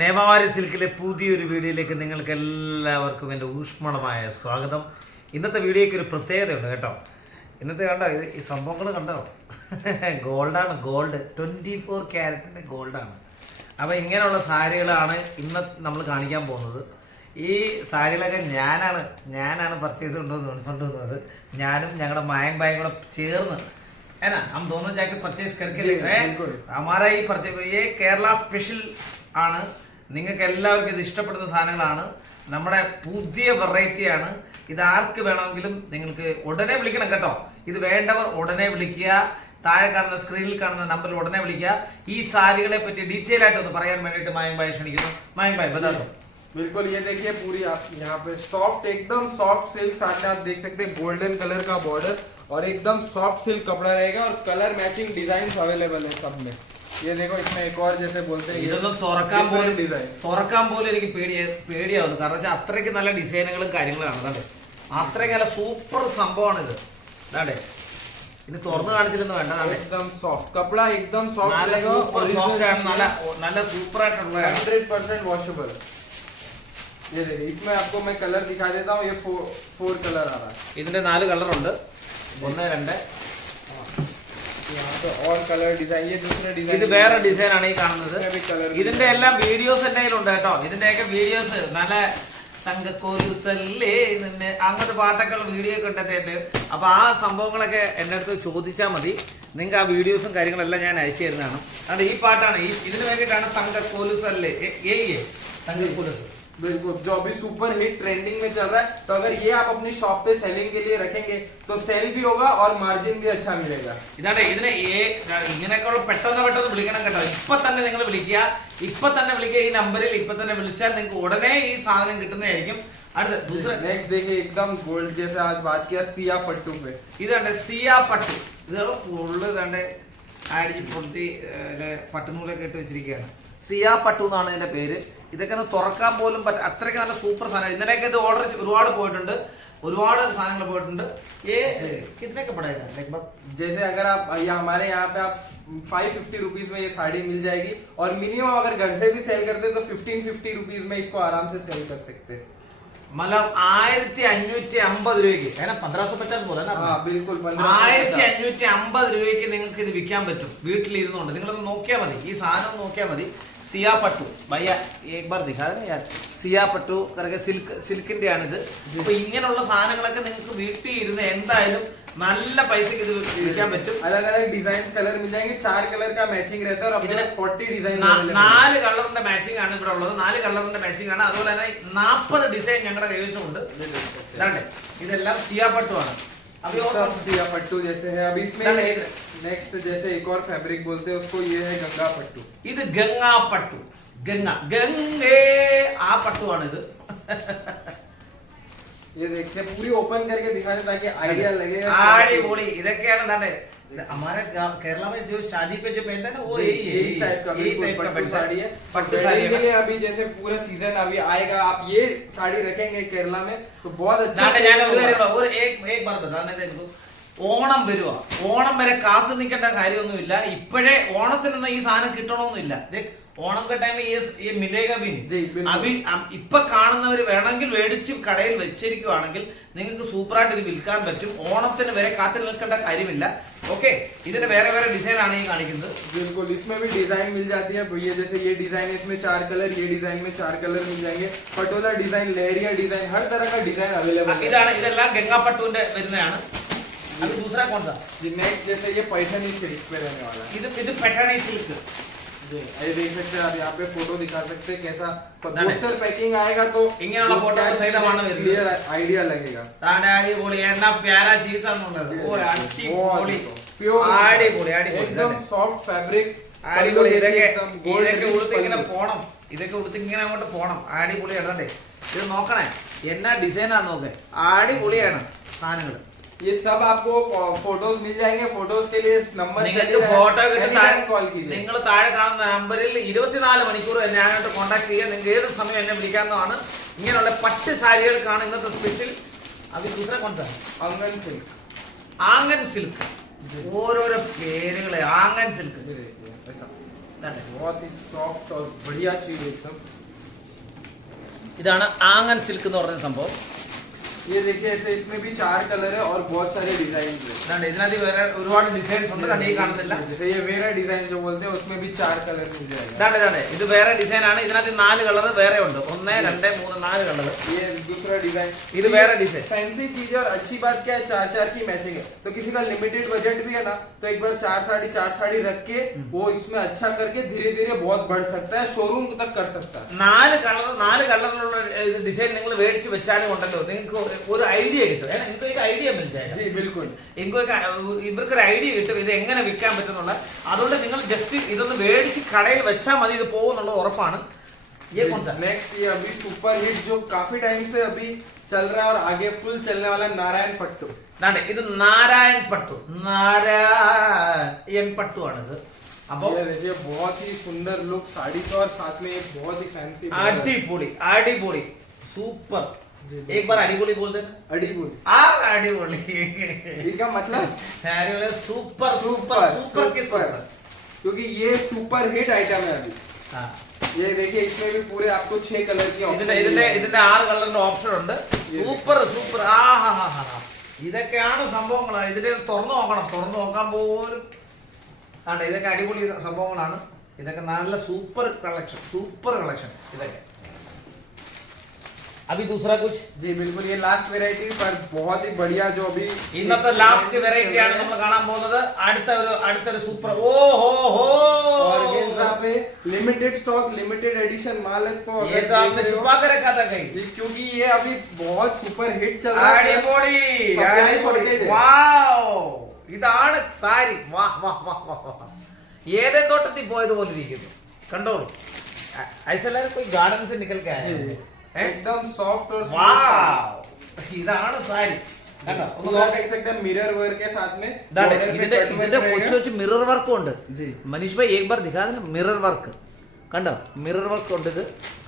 നേമാവാരി സിൽക്കിലെ പുതിയൊരു വീഡിയോയിലേക്ക് നിങ്ങൾക്ക് എല്ലാവർക്കും എൻ്റെ ഊഷ്മളമായ സ്വാഗതം. ഇന്നത്തെ വീഡിയോയ്ക്ക് ഒരു പ്രത്യേകതയുണ്ട് കേട്ടോ. ഇന്നത്തെ കണ്ടോ, ഈ സംഭവങ്ങൾ കണ്ടോ, ഗോൾഡാണ്, ഗോൾഡ് 24 ക്യാരറ്റിൻ്റെ ഗോൾഡാണ്. അപ്പോൾ ഇങ്ങനെയുള്ള സാരികളാണ് ഇന്ന് നമ്മൾ കാണിക്കാൻ പോകുന്നത്. ഈ സാരികളൊക്കെ ഞാനാണ് പർച്ചേസ് കൊണ്ടുവന്നത്. ഞാനും ഞങ്ങളുടെ മായം ബായും കൂടെ ചേർന്ന് हम दोनों जाके परचेज करके ले गए. हमारा ഈ പർച്ചേസ് കേരള സ്പെഷ്യൽ ആണ്. നിങ്ങൾക്ക് എല്ലാവർക്കും ഇത് ഇഷ്ടപ്പെടുന്ന സാധനങ്ങളാണ്. നമ്മുടെ പുതിയ വെറൈറ്റിയാണ്. ഇത് ആർക്ക് വേണമെങ്കിലും നിങ്ങൾക്ക് ഉടനെ വിളിക്കണം കേട്ടോ. ഇത് വേണ്ടവർ ഉടനെ വിളിക്കുക. താഴെ കാണുന്ന സ്ക്രീനിൽ കാണുന്ന നമ്പറിൽ ഉടനെ വിളിക്കുക. ഈ സാരികളെ പറ്റി ഡീറ്റെയിൽ ആയിട്ട് ഒന്ന് പറയാൻ വേണ്ടിയിട്ട് മായം ഭായി ക്ഷണിക്കുന്നു. മായം ഭായി बताओ. बिल्कुल, ये देखिए पूरी आप यहाँ पे सॉफ्ट, एकदम सॉफ्ट सिल्क साथ आप देख सकते हैं. गोल्डन कलर का बॉर्डर और एकदम सॉफ्ट सिल्क कपड़ा रहेगा और कलर मैचिंग डिजाइन अवेलेबल है सब में. ये देखो, इसमें एक और जैसे बोलते हैं ഇതൊന്നും തുറക്കാൻ പോലും എനിക്ക് പേടിയാവുന്നു. കാരണം വെച്ചാൽ അത്രയ്ക്ക് നല്ല ഡിസൈനുകളും കാര്യങ്ങളാണ്. അതെ, അത്രയ്ക്ക് നല്ല സൂപ്പർ സംഭവമാണ് ഇത്. അതെ, ഇത് തുറന്നു കാണിച്ചിരുന്നു വേണ്ട. एकदम सॉफ्ट कपड़ा, एकदम सॉफ्ट रहेगा और നല്ല സൂപ്പർ ആയിട്ടുള്ള 100% वॉशेबल. ये देखिए, इसमें आपको मैं कलर दिखा देता हूँ. ये 4 कलर आ रहा है. ഇതിന്റെ 4 കളറുണ്ട്. 1 2 यहाँ पे और कलर डिजाइन. ये दूसरा डिजाइन, ഇത് വേറെ ഡിസൈൻ ആണ് ഈ കാണുന്നത്. ഇതിന്റെ എല്ലാം വീഡിയോസ് എന്റെ കയ്യിലുണ്ട് കേട്ടോ. ഇതിന്റെയൊക്കെ വീഡിയോസ് നല്ല തങ്കക്കോലുസല്ലേ അങ്ങനത്തെ പാട്ടൊക്കെ ഉള്ള വീഡിയോ ഒക്കെ ഇട്ടിട്ട്. അപ്പൊ ആ സംഭവങ്ങളൊക്കെ എൻ്റെ അടുത്ത് ചോദിച്ചാൽ മതി. നിങ്ങൾക്ക് ആ വീഡിയോസും കാര്യങ്ങളെല്ലാം ഞാൻ അയച്ചു തരുന്നതാണ്. അതുകൊണ്ട് ഈ പാട്ടാണ് ഇതിന് വേണ്ടിയിട്ടാണ് തങ്കക്കോലുസല്ലേ തങ്കക്കോലുസ്. बिल्कुल, जो अभी सुपर हिट ट्रेंडिंग में चल रहा है. तो अगर ये आप अपनी शॉप पे सेलिंग के लिए रखेंगे तो सेल भी होगा और मार्जिन भी अच्छा मिलेगा. ഇതാണ് ഇതിനെ ഇങ്ങനെയൊക്കെയുള്ള പെട്ടെന്ന് വിളിക്കണം കേട്ടോ. ഇപ്പൊ തന്നെ നിങ്ങൾ വിളിക്കുക. ഈ നമ്പറിൽ ഇപ്പൊ തന്നെ വിളിച്ചാൽ നിങ്ങൾക്ക് ഉടനെ ഈ സാധനം കിട്ടുന്നതായിരിക്കും. അടുത്ത नेक्स्ट देखिए, एकदम गोल्ड जैसे आज बात किया सिया पट्टू पे. ഇതാണ് സിയാ പട്ടു. ഇതാണ് ഫുള്ള് ഇതാണ്ട് അടിച്ച് പൊടുത്തി പട്ടുനൂലൊക്കെ ഇട്ട് വെച്ചിരിക്കുകയാണ്. സിയാ പട്ടു എന്നാണ് ഇതിന്റെ പേര്. ഇതൊക്കെ തുറക്കാൻ പോലും അത്രയ്ക്ക് നല്ല സൂപ്പർ സാധനം. ഇന്നലെയൊക്കെ ഇത് ഓർഡർ ഒരുപാട് പോയിട്ടുണ്ട്, ഒരുപാട് സാധനങ്ങൾ പോയിട്ടുണ്ട്. कितने पड़ेगा लगभग? जैसे अगर आप हमारे यहाँ पे आप 550 रुपीज में ये साड़ी मिल जाएगी और मिनिमम अगर घर से भी सेल करते तो 1550 रुपीज में इसको आराम से सेल कर सकते. मतलब 1550 രൂപയ്ക്ക് 1550 പോലെ. बिल्कुल 1550 രൂപയ്ക്ക് നിങ്ങൾക്ക് ഇത് വിൽക്കാൻ പറ്റും വീട്ടിലിരുന്നുകൊണ്ട്. നിങ്ങളത് നോക്കിയാൽ മതി, ഈ സാധനം നോക്കിയാൽ മതി. സിയാ പട്ടു ഭയ്യ एक बार दिखा देना यार. സിയാ പട്ടു കറക്കെ സിൽക്കിന്റെ ആണിത്. അപ്പൊ ഇങ്ങനെയുള്ള സാധനങ്ങളൊക്കെ നിങ്ങൾക്ക് വീട്ടിൽ ഇരുന്ന് എന്തായാലും നല്ല പൈസക്ക് ഇത് വിൽക്കാൻ പറ്റും. अलग अलग डिजाइन कलर मिल जाएंगे. 4 कलर का मैचिंग रहता है और अपने 40 डिजाइन 4 കളറിന്റെ മാച്ചിങ് ആണ് ഇവിടെ ഉള്ളത്. 4 കളറിന്റെ മാച്ചിങ് ആണ്. അതുപോലെ തന്നെ 40 ഡിസൈൻ ഞങ്ങളുടെ കൈവശമുണ്ട്. ഇതെല്ലാം സിയാ പട്ടു ആണ്. अभी और सिया पट्टू जैसे है. अभी इसमें नेक्स्ट जैसे एक और फैब्रिक बोलते हैं उसको, ये है गंगा पट्टू. ഇത് ഗംഗാ പട്ടു. ഗംഗേ ആ പട്ടു ആണ് ഇത്. ये देखिए, पूरी ओपन करके दिखा दे ताकि आइडिया लगे. അടിപൊളി. ഇതൊക്കെയാണ് എന്താണ് हमारे केरला में जो शादी पे जो पहनते हैं ना वो यही है. इस टाइप का पट्टू साड़ी है. पट्टू साड़ी के लिए अभी जैसे पूरा सीजन अभी आएगा, आप ये साड़ी रखेंगे केरला में तो बहुत अच्छा. एक बार बताने दे. ഓണം വരുക. ഓണം വരെ കാത്തു നിൽക്കേണ്ട കാര്യമൊന്നുമില്ല. ഇപ്പോഴേ ഓണത്തിന് ഈ സാധനം കിട്ടണമെന്നില്ല. ഓണം के टाइम ये मिलेगा भी नहीं. अभी ഇപ്പൊ കാണുന്നവർ വേണമെങ്കിൽ മേടിച്ച് കടയിൽ വെച്ചിരിക്കുകയാണെങ്കിൽ നിങ്ങൾക്ക് സൂപ്പറായിട്ട് ഇത് വിൽക്കാൻ പറ്റും. ഓണത്തിന് വരെ കാത്തു നിൽക്കേണ്ട കാര്യമില്ല. ओके, ഇതിന്റെ വേറെ ഡിസൈൻ ആണ് ഈ കാണിക്കുന്നത്. बिल्कुल, इसमें भी डिजाइन मिल जाती है. ये जैसे ये डिजाइन, इसमें 4 कलर, ये डिजाइन में 4 कलर मिल जाएंगे. पटोला डिजाइन, लहरिया डिजाइन, हर तरह का डिजाइन अवेलेबल है. ഇതെല്ലാം ഗംഗാ പട്ടുവിന്റെ വരുന്നതാണ്. अभी दूसरा कौन सा? ये नेक्स्ट जैसे ये पैठनी सिल्क पे रहने वाला है. ഇത് पैठनी सिल्क. ये देख सकते हैं आप, यहाँ पे फोटो दिखा सकते हैं कैसा पोस्टर पैकिंग आएगा तो ഇങ്ങനെയുള്ള ഫോട്ടോ സഹിതമാണ് क्लियर आइडिया लगेगा. അടിപൊളി. എന്നാ പ്യാരാ ചീസ് ആണെന്നുള്ളത്. അടിപൊളി प्योर അടിപൊളി एकदम सॉफ्ट फैब्रिक. അടിപൊളി. ഇതൊക്കെ ഉടുത്ത് ഇങ്ങനെ പോണം. ഇതൊക്കെ ഉടുത്ത് ഇങ്ങനെ അങ്ങോട്ട് പോണം. അടിപൊളി ഇടണ്ടേ. ഇത് നോക്കണേ എന്നാ ഡിസൈനാന്ന് നോക്കേ. അടിപൊളിയാണ് സാധനങ്ങൾ. ये सब आपको फोटोज मिल जाएंगे. फोटोज के लिए नंबर ഫോട്ടോ നിങ്ങൾ താഴെ കാണുന്ന നമ്പറിൽ 24 മണിക്കൂർ ഞാനായിട്ട് കോൺടാക്ട് ചെയ്യുക. നിങ്ങൾക്ക് ഏത് സമയം എന്നെ വിളിക്കാവുന്നതാണ്. ഇങ്ങനെയുള്ള പട്ട് സാരികൾക്കാണ് ഇന്നത്തെ സ്പെഷ്യൽ. അത് ദൂസര കൊണ്ടാ आंगन सिल्क. ആംഗൻ സിൽക്ക്. ഓരോരോ പേരുകളെ. ആംഗൻ സിൽക്ക്. बहुत ही सॉफ्ट और बढ़िया चीज है सब। ഇതാണ് ആങ്ങൻ സിൽക്ക് എന്ന് പറയുന്ന സംഭവം. ये देखिए ऐसे इसमें भी 4 कलर है और बहुत सारे डिजाइन है। ഇതാണ് ഇതിനകത്ത് വേറെ ഒരുപാട് ഡിസൈൻസ് ഉണ്ട്. കണ്ടേ ഈ കാണുന്നില്ല. जैसे ये वेरा डिजाइन जो बोलते हैं उसमें भी 4 कलर मिल जाएगा। ഇതാണ് ഇത് വേറെ ഡിസൈൻ ആണ്. ഇതിനകത്ത് 4 കളർ വേറെ ഉണ്ട്. 1 2 3 4 കളർ. ये दूसरा डिजाइन, ഇത് വേറെ ഡിസൈൻ. फैंसी चीज है और अच्छी बात क्या है 4 की मैचिंग है। तो किसी का लिमिटेड बजट भी है ना तो एक बार 4 साड़ी रख के वो इसमें अच्छा करके धीरे धीरे बहुत बढ़ सकता है, शोरूम तक कर सकता है। 4 കളറിലുള്ള ഡിസൈൻ നിങ്ങൾ മേടിച്ച് വെച്ചാലും ഉണ്ടല്ലോ നിങ്ങൾക്ക് ഒരു ഐഡിയ കിട്ടും. നിങ്ങൾക്ക് ഒരു ഐഡിയ മിൽ ജായേഗാ. जी बिल्कुल, ഇവർക്കൊരു ഐഡിയ കിട്ടും ഇത് എങ്ങനെ വിൽക്കാൻ പറ്റുന്നുള്ള. അതുകൊണ്ട് നിങ്ങൾ ജസ്റ്റ് ഇതൊന്ന് മേടിച്ച് കടയിൽ വെച്ചാൽ മതി, ഇത് പോകുന്നുള്ളത് ഉറപ്പാണ്. ये कौन सा? नेक्स्ट ये अभी सुपर हिट जो काफी टाइम से अभी चल रहा है और आगे फुल चलने वाला नारायण पट्टू। ഇത് നാരായൺ പട്ടു ആണിത്. അപ്പൊ ये देखिए बहुत ही सुंदर लुक साड़ी का और साथ में एक बहुत ही फैंसी അടിപൊളി സൂപ്പർ. एक बार अड़ीबोली बोल देना. अड़ीबोली अड़ीबोली इसका मतलब सुपर क्योंकि ये सुपर हिट आइटम है अभी। ये देखिए इसमें भी पूरे आपको 6 कलर की ऑप्शन ഇതിന്റെ 6 കളറിന്റെ ഓപ്ഷൻ ഉണ്ട്. സൂപ്പർ ഇതൊക്കെയാണ് സംഭവങ്ങളാണ്. ഇതിന്റെ തുറന്നു നോക്കണം, തുറന്നു നോക്കാൻ പോലും ആണ്. ഇതൊക്കെ അടിപൊളി സംഭവങ്ങളാണ്. ഇതൊക്കെ നല്ല സൂപ്പർ കളക്ഷൻ ഇതൊക്കെ. अभी दूसरा कुछ. जी बिल्कुल, ये लास्ट वेराइटी पर बहुत ही बढ़िया जो अभी ഇന്നത്തെ ലാസ്റ്റ് വെറൈറ്റി ആണ് നമ്മൾ കാണാൻ പോകുന്നത്. അടുത്തൊരു സൂപ്പർ ऑर्गेन्जा पे लिमिटेड स्टॉक लिमिटेड एडिशन माल है। तो ये तो आपने छुपा के रखा था कहीं, क्योंकि ये अभी बहुत सुपर हिट चल रहा है। അടിപൊളി shortage है। വാവ്, ഇതാണ് സാരി. ഏതേ തോട്ടത്തിൽ പോയതുപോലെ ഇരിക്കുന്നു. കണ്ടോളൂ. ഐസലാർ कोई गार्डन से निकल के आया है. एकदम सॉफ्ट और वाव, ഇതാണ് സാരി. കണ്ടോ? पूरा देख सकते हैं मिरर वर्क के साथ में ഇതിന്റെ കൊച്ചു മിറർ വർക്കും ഉണ്ട്. जी മനീഷ് भाई एक बार दिखा देना मिरर वर्क. കണ്ടോ? മിറർ വർക്ക് ഉണ്ട് ഇത്.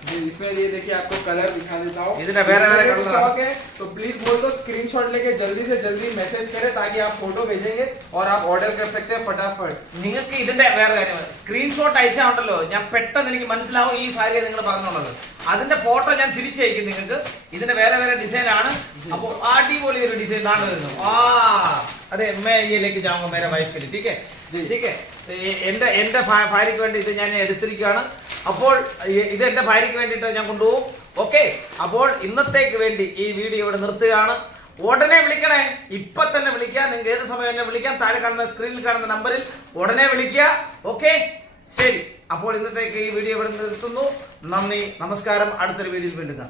जी इसमें ये देखिए आपको कलर दिखा देता हूँ। ഇതിന്റെ വേറെ कलर स्टॉक है तो प्लीज बोल दो स्क्रीनशॉट लेके जल्दी से जल्दी मैसेज करें ताकि आप फोटो भेजेंगे और आप ऑर्डर कर सकते हैं फटाफट। നിങ്ങൾക്ക് ഇതിന്റെ വേറെ കാര്യമാണ്, സ്ക്രീൻഷോട്ട് അയച്ചാൽ ഉണ്ടല്ലോ ഞാൻ പെട്ടെന്ന് എനിക്ക് മനസ്സിലാവും ഈ സാരി നിങ്ങൾ പറഞ്ഞുള്ളത്. അതിന്റെ ഫോട്ടോ ഞാൻ തിരിച്ചയക്കും നിങ്ങൾക്ക്. ഇതിന്റെ വേറെ ഡിസൈൻ ആണ്. അപ്പോൾ അടിപൊളി ഒരു ഡിസൈൻ ആണ് വരുന്നത്. अरे मैं ये लेके जाऊंगा मेरे वाइफ के लिए. ठीक है ठीक है. എന്റെ ഭാര്യയ്ക്ക് വേണ്ടി ഇത് ഞാൻ എടുത്തിരിക്കുകയാണ്. അപ്പോൾ ഇത് എന്റെ ഭാര്യയ്ക്ക് വേണ്ടിയിട്ട് ഞാൻ കൊണ്ടുപോകും. ഓക്കെ, അപ്പോൾ ഇന്നത്തേക്ക് വേണ്ടി ഈ വീഡിയോ ഇവിടെ നിർത്തുകയാണ്. ഉടനെ വിളിക്കണേ, ഇപ്പൊ തന്നെ വിളിക്കുക. നിങ്ങൾക്ക് ഏത് സമയം എന്നെ വിളിക്കാം. താഴെ കാണുന്ന സ്ക്രീനിൽ കാണുന്ന നമ്പറിൽ ഉടനെ വിളിക്കുക. ഓക്കെ, ശരി. അപ്പോൾ ഇന്നത്തേക്ക് ഈ വീഡിയോ ഇവിടെ നിർത്തുന്നു. നന്ദി, നമസ്കാരം. അടുത്തൊരു വീഡിയോയിൽ വീണ്ടും കാണാം.